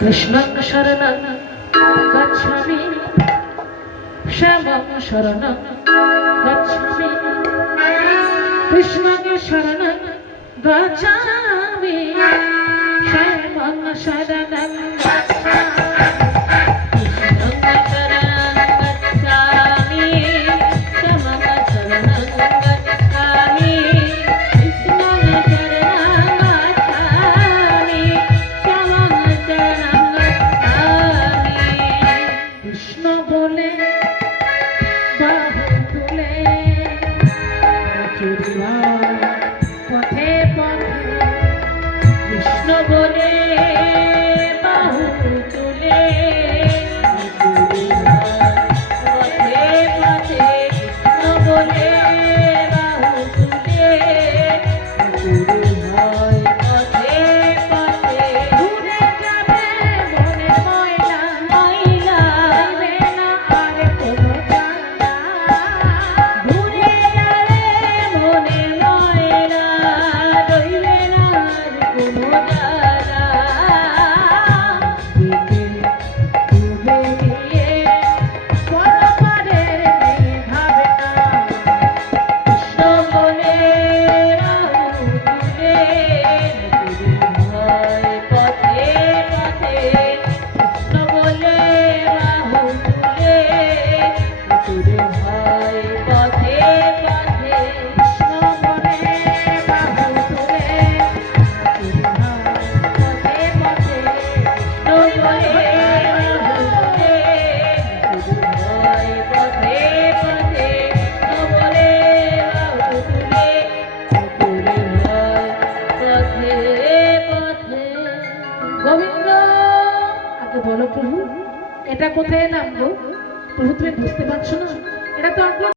कृष्णं शरणं गच्छामि श्यामं शरणं गच्छामि कृष्णं शरणं गच्छामि श्यामं शरणं गच्छामि পথে পথে কৃষ্ণ বলে বাহু তুলে পথে পথে কৃষ্ণ বলে বাহু তুলে হয় পথে পথে ঘুরে যাবে মনে ময়লা ময়লা না আর কোনো জানা ঘুরে যাবে মনে ময়লা রইবে না আর কোনো জানা ডুবে গিয়ে পরপারের মেয়ে ভাবে না কৃষ্ণ বলে বাহু তুলে হয় পথে পথে কৃষ্ণ বলে বাহু তুলে হয় পথে পথে কৃষ্ণ বলে বাহু তুলে পথে পথে কৃষ্ণ বলে বাহু তুলে হয় পথে পথে কৃষ্ণ বলে বাহু তুলে হয় পথে পথে গোবিন্দ আগে বলো প্রভু এটা কোথায় নামবো প্রভু তুমি বুঝতে পারছো না এটা তো